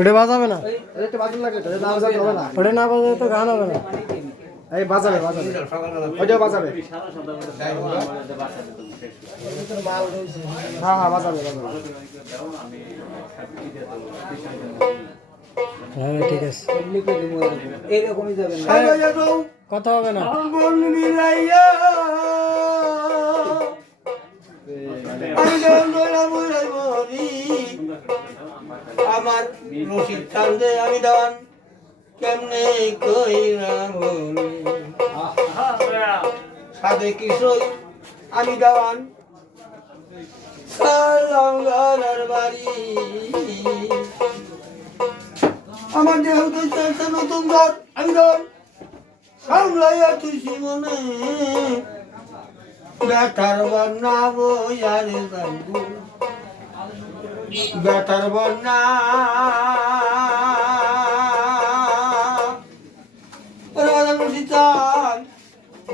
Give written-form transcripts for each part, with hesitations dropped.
ওটা বাজাবে না, এটা বাজার লাগে, এটা না বাজাতে হবে না। ওটা না বাজালে তো গান হবে না। এই বাজাবে বাজাবে, ওইটাও বাজাবে। হ্যাঁ হ্যাঁ বাজাবে বাজাবে। হ্যাঁ ঠিক আছে, এইরকমই যাবে না। কথা হবে না। আমার রশিদ কান্দে আমি দান কেমনে কইরা বলি সাদে কিশোর আমি দাওয়ান সালাঙ্গার বাড়ি আমার দেহ তো নতুন ঘর আমি দাওয়ান সামলাইয়া তুই মনে ব্যথার বন্যা বইয়ারে যাইব ব্যথার বন্যা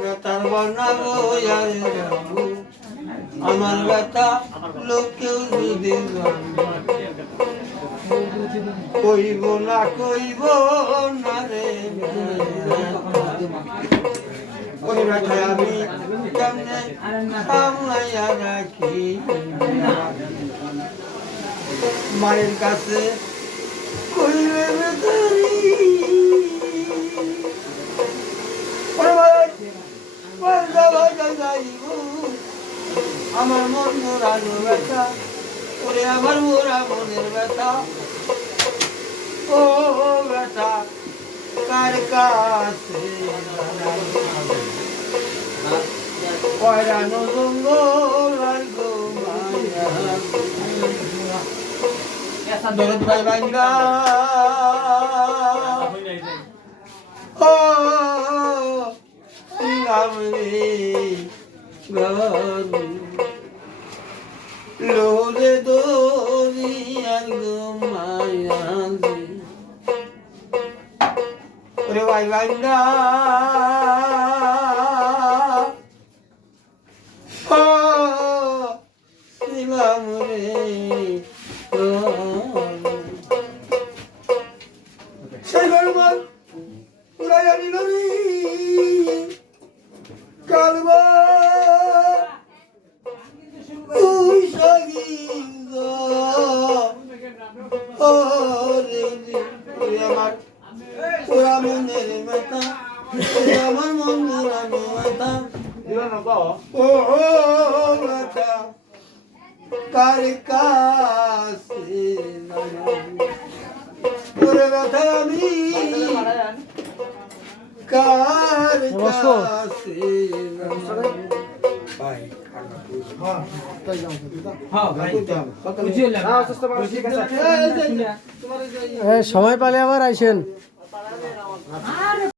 ব্যথার বন্যা বইয়ারে যাইব আমার ব্যথা লোকেও যদি কইব না রে ওই ব্যথায় আমি কেমনে সামলাইয়া রাখি মায়ের কাছে কইলে বেতারি আমার মন মোরানো ব্যথা ওরে আমার মোরা মনের ব্যথা ও ব্যথা কার কাছে কয়রানো জঙ্গল আর গো মায়া দরদ ভাই বাঙ্গা ও সিঙ্গামরে লোরে দোরি আর গো মায়া ওরে ভাই বাঙ্গা ও সিঙ্গামরে সেই গরমান উড়াইয়া নিল রে কালবা ওই সগিঙ্গ ও রে আমার পুরা মনের মাথা আমার মন পুরানো মাথা ও মাথা কার কাছে পুরো ব্যথা আমি কার কাছে সময় পালে আবার আইসেন।